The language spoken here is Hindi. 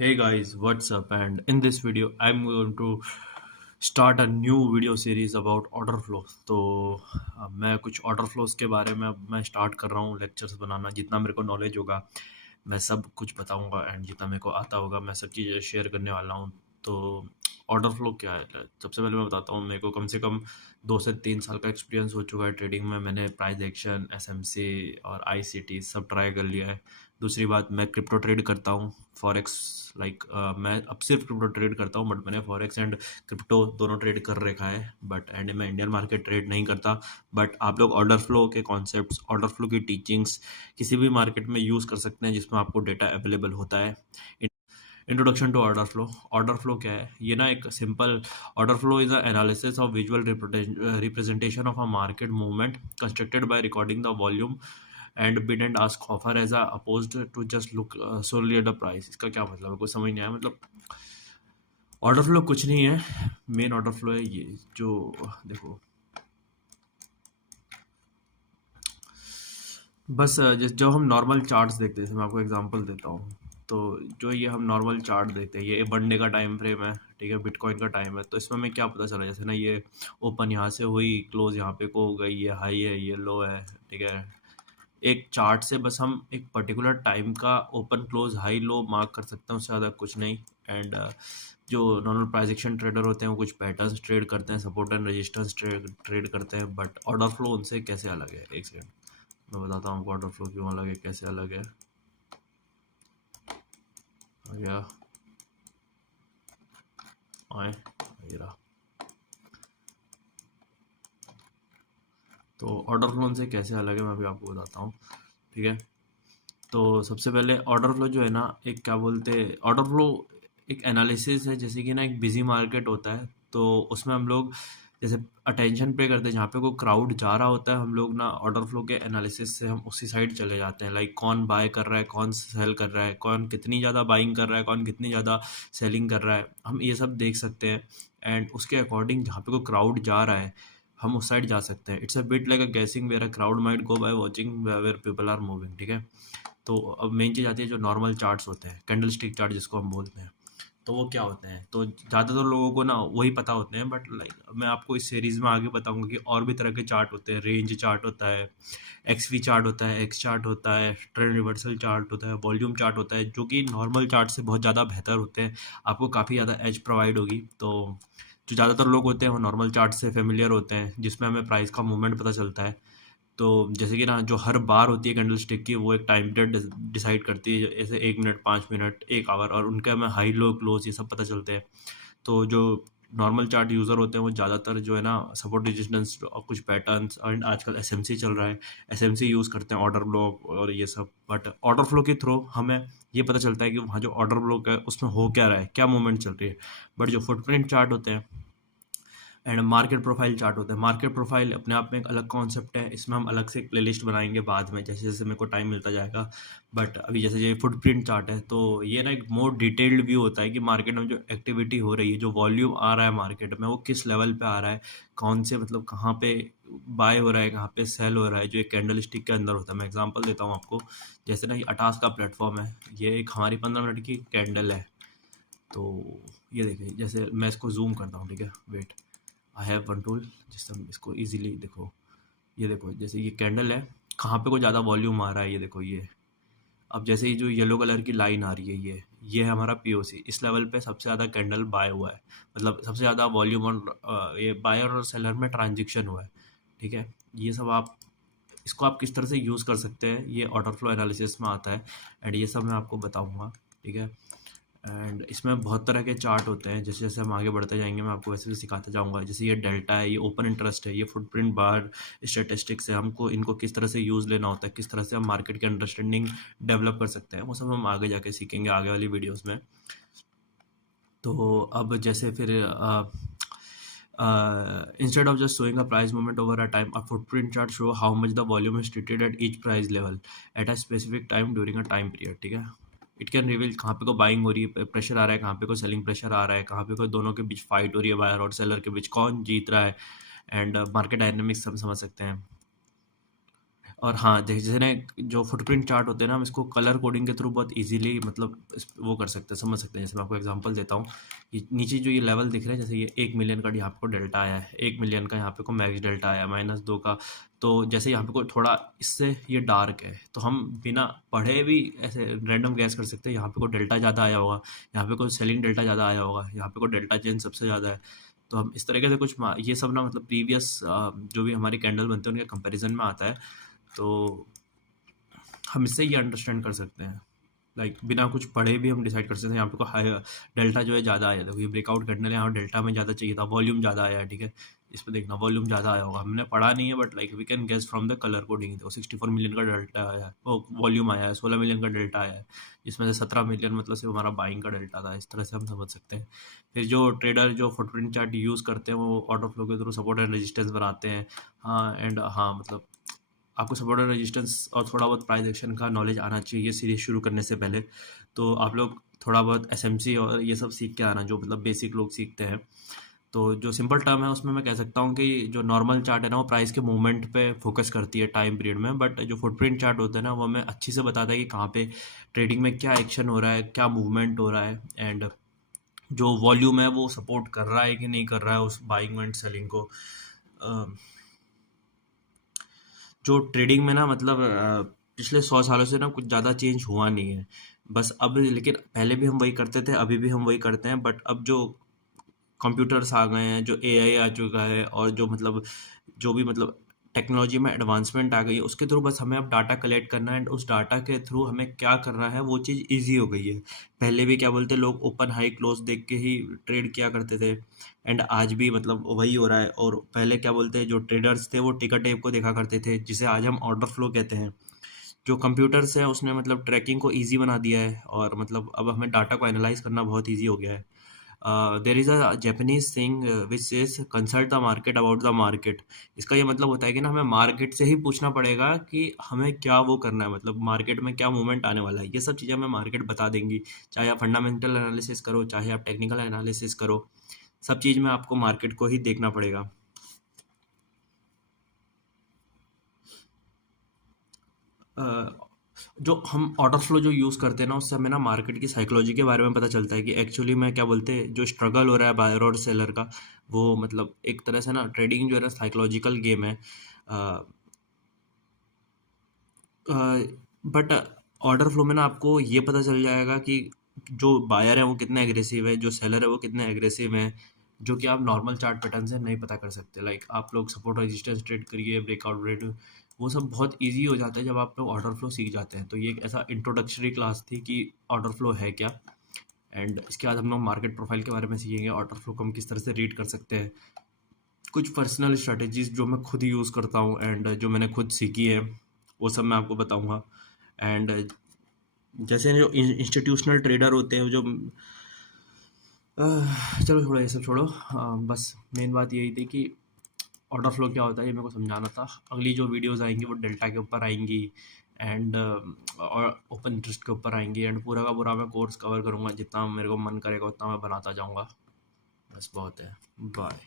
Hey guys, what's up? And in this video, I'm going to start a new video series about order flows. तो मैं कुछ order flows के बारे में अब मैं स्टार्ट कर रहा हूँ लेक्चर्स बनाना। जितना मेरे को नॉलेज होगा मैं सब कुछ बताऊंगा एंड जितना मेरे को आता होगा मैं सब चीज़ें शेयर करने वाला हूँ। तो ऑर्डर फ्लो क्या है? सबसे पहले मैं बताता हूँ, मेरे को कम से कम 2 से 3 साल का एक्सपीरियंस हो चुका है ट्रेडिंग में। मैंने प्राइस एक्शन, एसएमसी और आईसीटी सब ट्राई कर लिया है। दूसरी बात, मैं क्रिप्टो ट्रेड करता हूँ, फॉरेक्स। मैं अब सिर्फ क्रिप्टो ट्रेड करता हूँ, बट मैंने फॉरेक्स एंड क्रिप्टो दोनों ट्रेड कर रखा है। बट एंड मैं इंडियन मार्केट ट्रेड नहीं करता। बट आप लोग ऑर्डर फ्लो के कॉन्सेप्ट्स, ऑर्डर फ्लो की टीचिंग्स किसी भी मार्केट में यूज़ कर सकते हैं जिसमें आपको डेटा अवेलेबल होता है। Introduction to order flow. Order flow क्या है? ये ना एक simple order flow is a analysis of visual representation of a market movement constructed by recording the volume and bid and ask offer as opposed to just look solely at the price. इसका क्या मतलब है? कुछ समझ नहीं आया। मतलब ऑर्डर फ्लो कुछ नहीं है, मेन ऑर्डर फ्लो है ये जो देखो। बस जो हम नॉर्मल चार्ट्स देखते हैं, जैसे मैं आपको एग्जांपल देता हूँ। तो जो ये हम नॉर्मल चार्ट देखते हैं, ये 1 डे का टाइम फ्रेम है, ठीक है, बिटकॉइन का टाइम है। तो इसमें हमें क्या पता चला, जैसे ना ये ओपन यहाँ से हुई, क्लोज यहाँ पे को हो गई, ये हाई है, ये लो है, ठीक है। एक चार्ट से बस हम एक पर्टिकुलर टाइम का open close high low mark कर सकते हैं, उससे ज़्यादा कुछ नहीं। एंड जो नॉर्मल प्राइस एक्शन ट्रेडर होते हैं वो कुछ पैटर्न्स ट्रेड करते हैं, सपोर्ट एंड रेजिस्टेंस ट्रेड करते हैं। बट ऑर्डर फ्लो उनसे कैसे अलग है? एक सेकंड मैं बताता हूँ आपको ऑर्डर फ्लो क्यों अलग है, कैसे अलग है। आ गया, आए, ये रहा। तो ऑर्डर फ्लो उनसे कैसे अलग है मैं अभी आपको बताता हूँ, ठीक है। तो सबसे पहले ऑर्डर फ्लो जो है ना, एक क्या बोलते हैं, ऑर्डर फ्लो एक एनालिसिस है। जैसे कि ना एक बिजी मार्केट होता है, तो उसमें हम लोग जैसे अटेंशन पे करते हैं, जहाँ पे कोई क्राउड जा रहा होता है, हम लोग ना ऑर्डर फ्लो के एनालिसिस से हम उसी साइड चले जाते हैं। लाइक कौन बाय कर रहा है, कौन सेल कर रहा है, कौन कितनी ज़्यादा बाइंग कर रहा है, कौन कितनी ज़्यादा सेलिंग कर रहा है, हम ये सब देख सकते हैं। एंड उसके अकॉर्डिंग जहाँ पे कोई क्राउड जा रहा है हम उस साइड जा सकते हैं। It's a bit like a guessing where a crowd might go by watching where people are moving, ठीक है। तो अब मेन चीज़ आती है जो नॉर्मल चार्ट्स होते हैं, कैंडल स्टिक चार्ट जिसको हम बोलते हैं। तो वो क्या होते हैं? तो ज़्यादातर लोगों को ना वही पता होते हैं, बट लाइक मैं आपको इस सीरीज़ में आगे बताऊंगा कि और भी तरह के चार्ट होते हैं। रेंज चार्ट होता है, एक्सवी चार्ट होता है, एक्स चार्ट होता है, ट्रेंड रिवर्सल चार्ट होता है, वॉल्यूम चार्ट होता है, जो कि नॉर्मल चार्ट से बहुत ज़्यादा बेहतर होते हैं। आपको काफ़ी ज़्यादा एज प्रोवाइड होगी। तो जो ज़्यादातर लोग होते हैं वो नॉर्मल चार्ट से फेमिलियर होते हैं, जिसमें हमें प्राइस का मूवमेंट पता चलता है। तो जैसे कि ना जो हर बार होती है कैंडल स्टिक की, वो एक टाइम पीरियड डिसाइड करती है, जैसे 1 मिनट, 5 मिनट, 1 आवर, और उनके हमें हाई लो क्लोज ये सब पता चलते हैं। तो जो नॉर्मल चार्ट यूज़र होते हैं वो ज़्यादातर जो है ना सपोर्ट रेजिस्टेंस और कुछ पैटर्न्स, एंड आजकल एसएमसी चल रहा है, एसएमसी यूज़ करते हैं, ऑर्डर ब्लॉक और ये सब। बट ऑर्डर फ्लो के थ्रू हमें ये पता चलता है कि वहाँ जो ऑर्डर ब्लॉक है उसमें हो क्या रहा है, क्या मूवमेंट चल रही है। बट जो फुटप्रिंट चार्ट होते हैं एंड मार्केट प्रोफाइल चार्ट होता है, मार्केट प्रोफाइल अपने आप में एक अलग कॉन्सेप्ट है। इसमें हम अलग से एक प्लेलिस्ट बनाएंगे बाद में, जैसे जैसे मेरे को टाइम मिलता जाएगा। बट अभी जैसे ये फुटप्रिंट चार्ट है, तो ये ना एक मोर डिटेल्ड व्यू होता है कि मार्केट में जो एक्टिविटी हो रही है, जो वॉल्यूम आ रहा है मार्केट में, वो किस लेवल पे आ रहा है, कौन से मतलब कहाँ पे बाय हो रहा है, कहाँ पे सेल हो रहा है, जो एक कैंडल स्टिक के अंदर होता है। मैं एग्जांपल देता हूँ आपको। जैसे ना ये अटास का प्लेटफॉर्म है, ये एक हमारी 15 मिनट की कैंडल है। तो ये देखिए, जैसे मैं इसको जूम करता हूँ, ठीक है, wait, I have one tool जिससे हम इसको इजीली देखो। ये देखो, जैसे ये कैंडल है, कहाँ पे को ज़्यादा वॉल्यूम आ रहा है, ये देखो ये। अब जैसे ये जो येलो कलर की लाइन आ रही है, ये है हमारा पीओसी। इस लेवल पे सबसे ज़्यादा कैंडल बाय हुआ है, मतलब सबसे ज़्यादा वॉल्यूम और ये बायर और सेलर में ट्रांजेक्शन हुआ है, ठीक है। ये सब आप इसको आप किस तरह से यूज़ कर सकते हैं, ये ऑर्डर फ्लो एनालिसिस में आता है। एंड ये सब मैं आपको बताऊंगा, ठीक है। एंड इसमें बहुत तरह के चार्ट होते हैं, जैसे जैसे हम आगे बढ़ते जाएंगे मैं आपको वैसे वैसे सिखाते जाऊंगा। जैसे ये डेल्टा है, ये ओपन इंटरेस्ट है, ये फुटप्रिंट बार स्टेटिस्टिक्स है। हमको इनको किस तरह से यूज़ लेना होता है, किस तरह से हम मार्केट की अंडरस्टैंडिंग डेवलप कर सकते हैं, वो सब हम आगे जाके सीखेंगे आगे वाली वीडियोस में। तो अब जैसे फिर instead of just showing a price movement over a time, a footprint chart show how much the volume is treated at each price level at a specific time during a time period, ठीक है। इट कैन रिवील कहाँ पे को बाइंग हो रही है, प्रेशर आ रहा है, कहाँ पे को सेलिंग प्रेशर आ रहा है, कहाँ पे को दोनों के बीच फाइट हो रही है, बायर और सेलर के बीच कौन जीत रहा है। एंड मार्केट डायनेमिक्स हम समझ सकते हैं। और हाँ, जैसे ना जो फुटप्रिंट चार्ट होते हैं ना, हम इसको कलर कोडिंग के थ्रू बहुत इजीली मतलब वो कर सकते हैं, समझ सकते हैं। जैसे मैं आपको एग्जांपल देता हूँ कि नीचे जो ये लेवल दिख रहे हैं, जैसे ये 1 मिलियन का यहाँ पे को डेल्टा आया है, 1 मिलियन का यहाँ पे को मैक्स डेल्टा आया, -2 का। तो जैसे यहाँ पे को थोड़ा इससे ये डार्क है, तो हम बिना पढ़े भी ऐसे रैंडम गैस कर सकते हैं यहाँ पे को डेल्टा ज़्यादा आया होगा, यहाँ पे को सेलिंग डेल्टा ज़्यादा आया होगा, यहाँ पे को डेल्टा चेंज सबसे ज़्यादा है। तो हम इस तरीके से कुछ ये सब ना मतलब प्रीवियस जो भी हमारी कैंडल बनते हैं उनके कंपेरिजन में आता है। तो हम इससे ये अंडरस्टैंड कर सकते हैं, लाइक बिना कुछ पढ़े भी हम डिसाइड कर सकते हैं यहाँ पे को हाई डेल्टा जो है ज़्यादा आया, देखो ये ब्रेकआउट करने लगे, यहाँ डेल्टा में ज़्यादा चाहिए था, वॉल्यूम ज़्यादा आया है, ठीक है। इस पे देखना वॉल्यूम ज़्यादा आया होगा, हमने पढ़ा नहीं है but like we can guess from the colour coding. देखो 64 मिलियन का डेल्टा आया है, वो वॉल्यूम आया है, 16 मिलियन का डेल्टा आया है, जिसमें से 17 मिलियन मतलब सिर्फ हमारा बाइंग का डेल्टा था। इस तरह से हम समझ सकते हैं। फिर जो ट्रेडर जो फुटप्रिंट चार्ट यूज़ करते हैं वो ऑर्डर फ्लो के थ्रू सपोर्ट एंड रेजिस्टेंस बनाते हैं। हाँ एंड हाँ मतलब आपको सपोर्ट और रेजिस्टेंस और थोड़ा बहुत प्राइस एक्शन का नॉलेज आना चाहिए सीरीज शुरू करने से पहले। तो आप लोग थोड़ा बहुत एसएमसी और ये सब सीख के आना, जो मतलब बेसिक लोग सीखते हैं। तो जो सिंपल टर्म है उसमें मैं कह सकता हूँ कि जो नॉर्मल चार्ट है ना वो प्राइस के मूवमेंट पे फोकस करती है टाइम पीरियड में, बट जो फुटप्रिंट चार्ट होता है ना वो हमें अच्छी से बताता है कि कहाँ पे ट्रेडिंग में क्या एक्शन हो रहा है, क्या मूवमेंट हो रहा है, एंड जो वॉल्यूम है वो सपोर्ट कर रहा है कि नहीं कर रहा है उस बाइंग एंड सेलिंग को। अ, जो ट्रेडिंग में ना मतलब पिछले 100 सालों से ना कुछ ज़्यादा चेंज हुआ नहीं है। बस अब लेकिन पहले भी हम वही करते थे, अभी भी हम वही करते हैं, बट अब जो कंप्यूटर्स आ गए हैं, जो एआई आ चुका है, और जो मतलब जो भी मतलब टेक्नोलॉजी में एडवांसमेंट आ गई है, उसके थ्रू बस हमें अब डाटा कलेक्ट करना है, एंड उस डाटा के थ्रू हमें क्या करना है वो चीज़ ईज़ी हो गई है। पहले भी क्या बोलते लोग ओपन हाई क्लोज देख के ही ट्रेड किया करते थे, एंड आज भी मतलब वही हो रहा है। और पहले क्या बोलते हैं जो ट्रेडर्स थे वो टिकर टेप को देखा करते थे, जिसे आज हम ऑर्डर फ्लो कहते हैं। जो कंप्यूटर्स है उसने मतलब ट्रैकिंग को ईज़ी बना दिया है, और मतलब अब हमें डाटा को एनालाइज़ करना बहुत ईज़ी हो गया है। There is a Japanese thing which says consult the market about the market. इसका ये मतलब होता है कि ना हमें मार्केट से ही पूछना पड़ेगा कि हमें क्या वो करना है, मतलब मार्केट में क्या मूवमेंट आने वाला है। ये सब चीज़ें हमें मार्केट बता देंगी, चाहे आप फंडामेंटल एनालिसिस करो, चाहे आप टेक्निकल एनालिसिस करो, सब चीज़ में आपको मार्केट को ही देखना पड़ेगा। अ, जो हम ऑर्डर फ्लो जो यूज़ करते हैं ना उससे हमें ना मार्केट की साइकोलॉजी के बारे में पता चलता है कि एक्चुअली में क्या बोलते हैं जो स्ट्रगल हो रहा है बायर और सेलर का, वो मतलब एक तरह से ना ट्रेडिंग जो है ना साइकोलॉजिकल गेम है। बट ऑर्डर फ्लो में ना आपको ये पता चल जाएगा कि जो बायर है वो कितना एग्रेसिव है, जो सेलर है वो कितने एग्रेसिव है, जो कि आप नॉर्मल चार्ट पैटर्न से नहीं पता कर सकते। लाइक आप लोग सपोर्ट रेजिस्टेंस ट्रेड करिए, ब्रेकआउट रेट, वो सब बहुत इजी हो जाता है जब आप लोग ऑर्डर फ्लो सीख जाते हैं। तो ये एक ऐसा इंट्रोडक्टरी क्लास थी कि ऑर्डर फ्लो है क्या, एंड इसके बाद हम लोग मार्केट प्रोफाइल के बारे में सीखेंगे, ऑर्डर फ्लो को हम किस तरह से रीड कर सकते हैं, कुछ पर्सनल स्ट्रेटजीज जो मैं खुद यूज़ करता हूँ एंड जो मैंने खुद सीखी है वो सब मैं आपको बताऊँगा। एंड जैसे जो इंस्टीट्यूशनल ट्रेडर होते हैं जो चलो छोड़ो ये सब छोड़ो। बस मेन बात यही थी कि ऑर्डर फ्लो क्या होता है ये मेरे को समझाना था। अगली जो वीडियोस आएंगी वो डेल्टा के ऊपर आएंगी, एंड और ओपन इंटरेस्ट के ऊपर आएंगी, एंड पूरा का पूरा मैं कोर्स कवर करूँगा, जितना मेरे को मन करेगा उतना मैं बनाता जाऊँगा। बस बहुत है। बाय।